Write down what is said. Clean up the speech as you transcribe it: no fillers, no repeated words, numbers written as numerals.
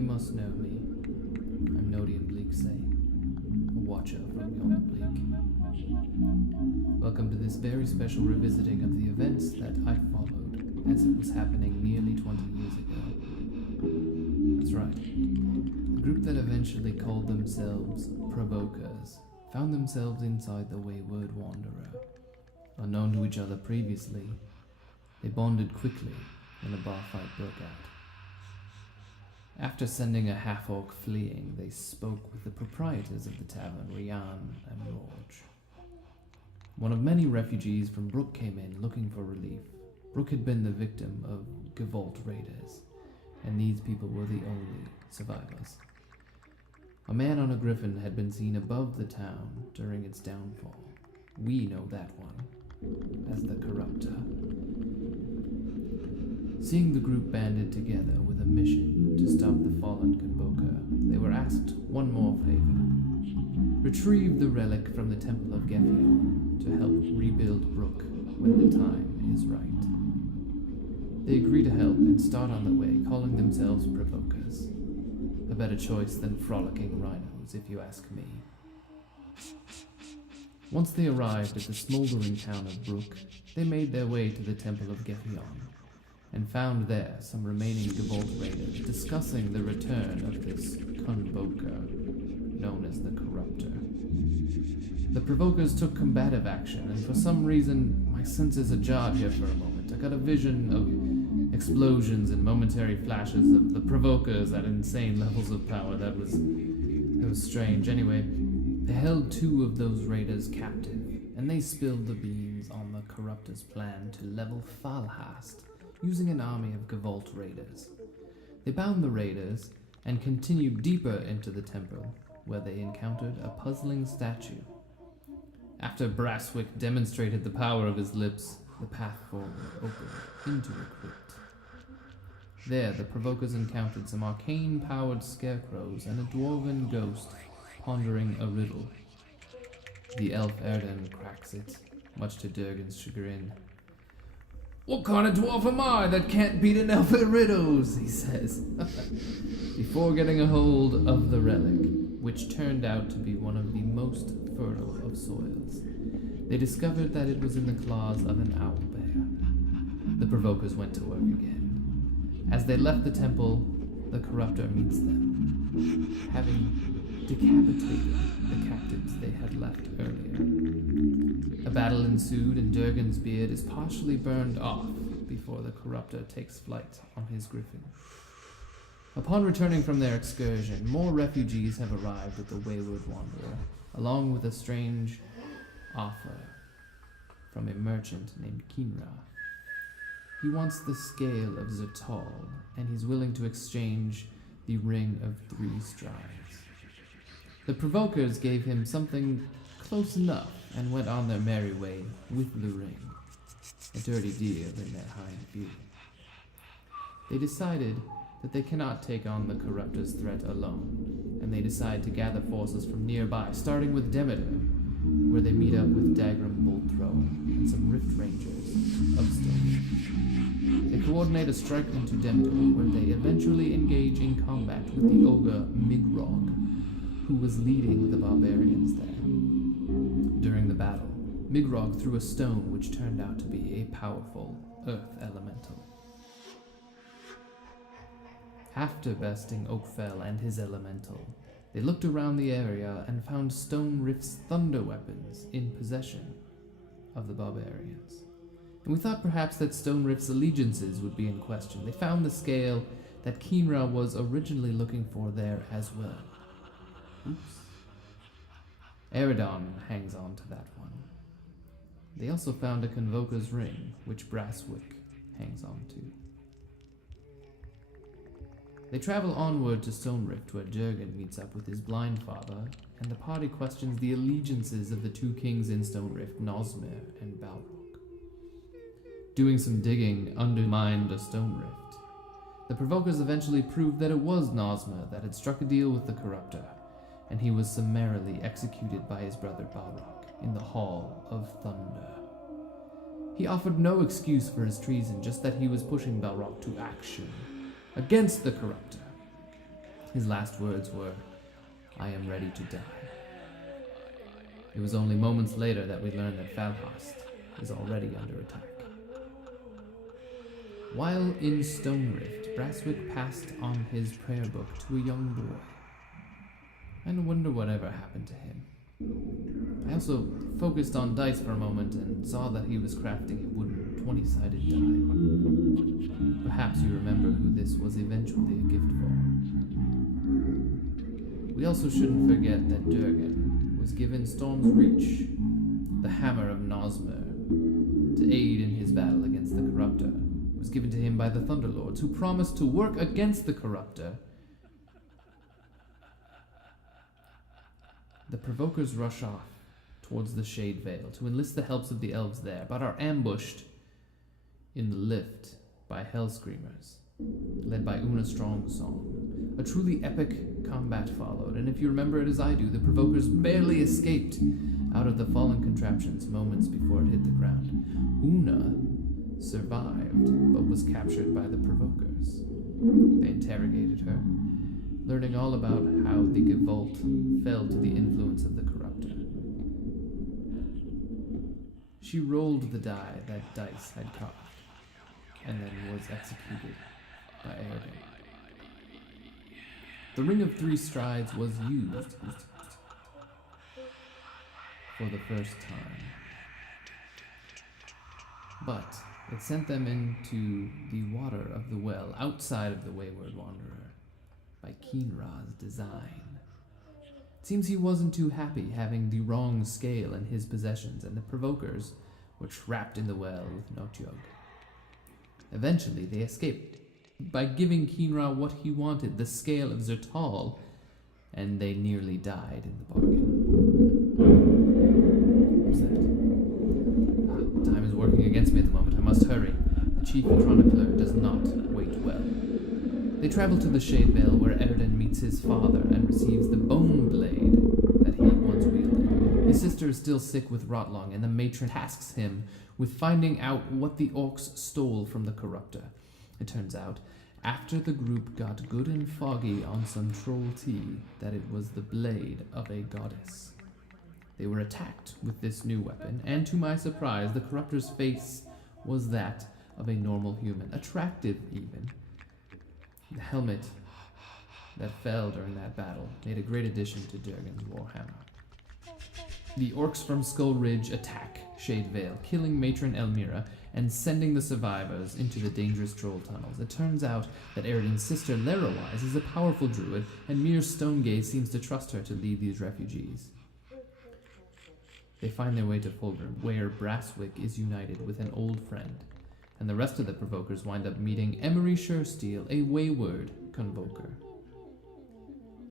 you must know me. I'm Nodian Bleaksay, a watcher from Beyond the Bleak. Welcome to this very special revisiting of the events that I followed as it was happening nearly 20 years ago. That's right. The group that eventually called themselves Provokers found themselves inside the Wayward Wanderer. Unknown to each other previously, they bonded quickly when a bar fight broke out. After sending a half-orc fleeing, they spoke with the proprietors of the tavern, Rhian and Riorge. One of many refugees from Brook came in looking for relief. Brook had been the victim of Gevault raiders, and these people were the only survivors. A man on a Griffon had been seen above the town during its downfall. We know that one as the Corruptor. Seeing the group banded together with a mission to stop the fallen convoker, they were asked one more favor. Retrieve the relic from the Temple of Gefion to help rebuild Brook when the time is right. They agree to help and start on their way, calling themselves Provokers. A better choice than frolicking rhinos, if you ask me. Once they arrived at the smoldering town of Brook, they made their way to the Temple of Gefion, and found there some remaining Gevault raiders discussing the return of this convoker, known as the Corruptor. The Provokers took combative action, and for some reason, my senses ajarred here for a moment. I got a vision of explosions and momentary flashes of the Provokers at insane levels of power. It was strange. Anyway, they held two of those raiders captive, and they spilled the beans on the Corruptor's plan to level Falhast, using an army of Gevault raiders. They bound the raiders and continued deeper into the temple, where they encountered a puzzling statue. After Brasswick demonstrated the power of his lips, the path forward opened into a crypt. There, the Provokers encountered some arcane-powered scarecrows and a dwarven ghost pondering a riddle. The elf Erden cracks it, much to Durgan's chagrin. "What kind of dwarf am I that can't beat an elf at riddles?" he says, before getting a hold of the relic, which turned out to be one of the most fertile of soils. They discovered that it was in the claws of an owlbear. The Provokers went to work again. As they left the temple, the Corruptor meets them, having decapitated the captives they had left earlier. A battle ensued, and Durgan's beard is partially burned off before the Corruptor takes flight on his Griffon. Upon returning from their excursion, more refugees have arrived at the Wayward Wanderer, along with a strange offer from a merchant named Kinra. He wants the scale of Zertal, and he's willing to exchange the Ring of Three Strides. The Provokers gave him something close enough and went on their merry way with the ring, a dirty deal in their high view. They decided that they cannot take on the Corruptor's threat alone, and they decide to gather forces from nearby, starting with Demeter, where they meet up with Dagram Boltthrower and some Rift Rangers of Stone. They coordinate a strike into Demeter, where they eventually engage in combat with the ogre Migrog, who was leading the barbarians there. During the battle, Migrog threw a stone which turned out to be a powerful earth elemental. After besting Oakfell and his elemental, they looked around the area and found Stone Rift's thunder weapons in possession of the barbarians. And we thought perhaps that Stone Rift's allegiances would be in question. They found the scale that Kinra was originally looking for there as well. Oops. Eridon hangs on to that one. They also found a Convoker's ring, which Brasswick hangs on to. They travel onward to Stone Rift, where Durgan meets up with his blind father, and the party questions the allegiances of the two kings in Stone Rift, Nosmir and Balrog. Doing some digging undermined a Stone Rift. The Provokers eventually proved that it was Nosmir that had struck a deal with the Corruptor, and he was summarily executed by his brother Balrog in the Hall of Thunder. He offered no excuse for his treason, just that he was pushing Balrog to action against the Corruptor. His last words were, "I am ready to die." It was only moments later that we learned that Falhast is already under attack. While in Stone Rift, Brasswick passed on his prayer book to a young boy. I wonder whatever happened to him. I also focused on dice for a moment and saw that he was crafting a wooden 20-sided die. Perhaps you remember who this was eventually a gift for. We also shouldn't forget that Durgan was given Storm's Reach, the Hammer of Nosmer, to aid in his battle against the Corruptor. It was given to him by the Thunderlords, who promised to work against the Corruptor. The Provokers rush off towards the Shade Vale to enlist the helps of the elves there, but are ambushed in the lift by Hellscreamers, led by Una Strongsong. A truly epic combat followed, and if you remember it as I do, the Provokers barely escaped out of the fallen contraptions moments before it hit the ground. Una survived, but was captured by the Provokers. They interrogated her, learning all about how the Gevault fell to the influence of the Corruptor. She rolled the die that Dice had carved, and then was executed by Aerodin. The Ring of Three Strides was used for the first time, but it sent them into the water of the well outside of the Wayward Wanderer by Keenra's design. It seems he wasn't too happy having the wrong scale in his possessions, and the Provokers were trapped in the well with Notyug. Eventually, they escaped by giving Keenra what he wanted, the scale of Zertal, and they nearly died in the bargain. What was that? Time is working against me at the moment. I must hurry. The chief chronicler does not wait well. They travel to the Shade Vale, where Aerodin meets his father and receives the bone blade that he once wielded. His sister is still sick with Rotlong, and the matron tasks him with finding out what the orcs stole from the Corruptor. It turns out, after the group got good and foggy on some troll tea, that it was the blade of a goddess. They were attacked with this new weapon, and to my surprise, the Corruptor's face was that of a normal human, attractive even. The helmet that fell during that battle made a great addition to Durgan's Warhammer. The orcs from Skull Ridge attack Shade Vale, killing Matron Elmira and sending the survivors into the dangerous troll tunnels. It turns out that Aerodin's sister Lerowise is a powerful druid, and Mir Stonegaze seems to trust her to lead these refugees. They find their way to Fulgrim, where Brasswick is united with an old friend, and the rest of the Provokers wind up meeting Emery Suresteel, a wayward convoker.